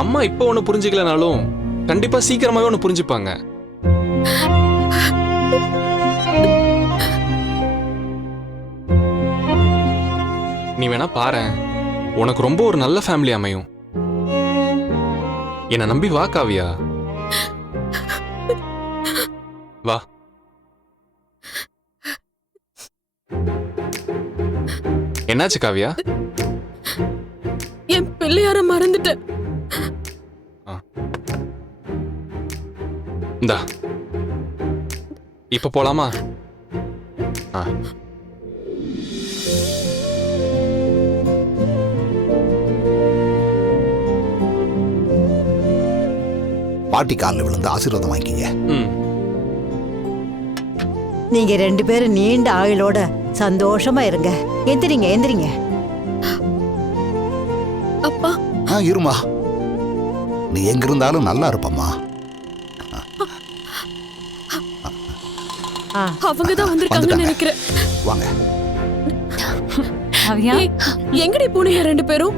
அம்மா இப்போ ஒண்ணு புரிஞ்சுக்கலனாலும் கண்டிப்பா சீக்கிரமாவே ஒண்ணு புரிஞ்சுப்பாங்க. நீ வேணா பாரேன், உனக்கு ரொம்ப ஒரு நல்ல ஃபேமிலி அமையும். என்ன நம்பி வா காவியா, வா. என்னாச்சு காவியா? என் பிள்ளையார மறந்துட்டேன். இந்தா, இப்ப போலாமா? பாட்டி காலில் விழுந்து ஆசீர்வாதம் வாங்கிக்கங்க. நீங்க 2 பேரும் நீண்ட ஆயுளோட சந்தோஷமா இருங்க. எந்திரிங்க எந்திரிங்க. அப்பா. இருமா, நீ எங்க இருந்தாலும் நல்லா இருப்பம்மா. அவங்கதான் வந்திருக்காங்கன்னு நினைக்கிறேன். வாங்க. எங்கடி போனீங்க 2 பேரும்?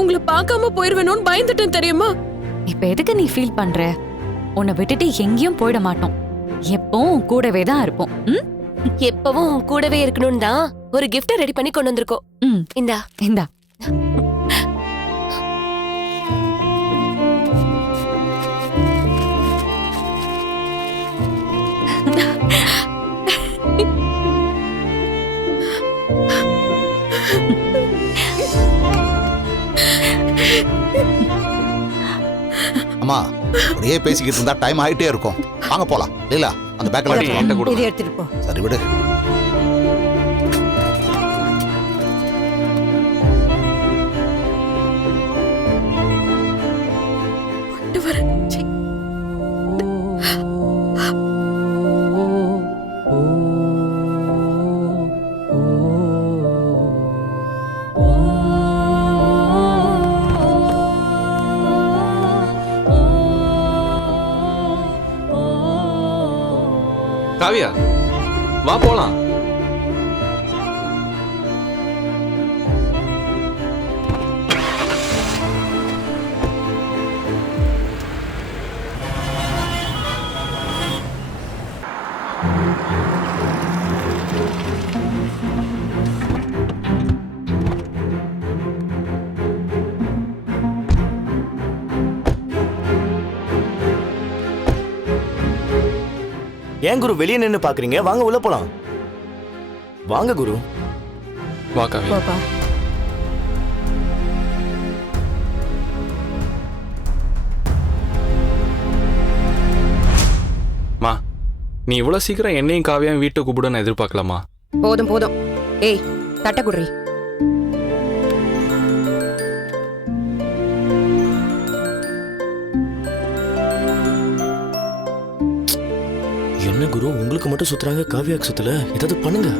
உங்களை பார்க்காம போயிருவேணும்னு பயந்துட்டேன் தெரியுமா? இப்ப எதுக்கு நீ ஃபீல் பண்ற? உன்னை விட்டுட்டு எங்கேயும் போயிட மாட்டோம். எப்பவும் கூடவே தான் இருப்போம். எப்பவும் கூடவே இருக்கணும் தான் ஒரு கிஃப்ட் ரெடி பண்ணி கொண்டு வந்திருக்கோம். இந்தா இந்தா. அம்மா, அப்படியே பேசிக்கிட்டு இருந்தா டைம் ஆயிட்டே இருக்கும். வாங்க போலாம். லீலா, அந்த பேக்ல இதை எடுத்துட்டு போ. சரி விடு. காவியா, வா போலாம். ஏன் குரு வெளியே நின்னு பாக்குறீங்க? வாங்க உள்ள போலாம். வாங்க குரு. வா காவியா. போப்பா. மா, நீ இவ்வளவு சீக்கிரம் என்னையும் காவியாவும் வீட்டை கூப்பிடுன்னு எதிர்பார்க்கலாமா? போதும் போதும். ஏய், தட்ட குடுறி. என்ன குரு உங்களுக்கு மட்டும் சுத்துறாங்க, காவியாக்கு சுத்தல? ஏதாவது பண்ணுங்க.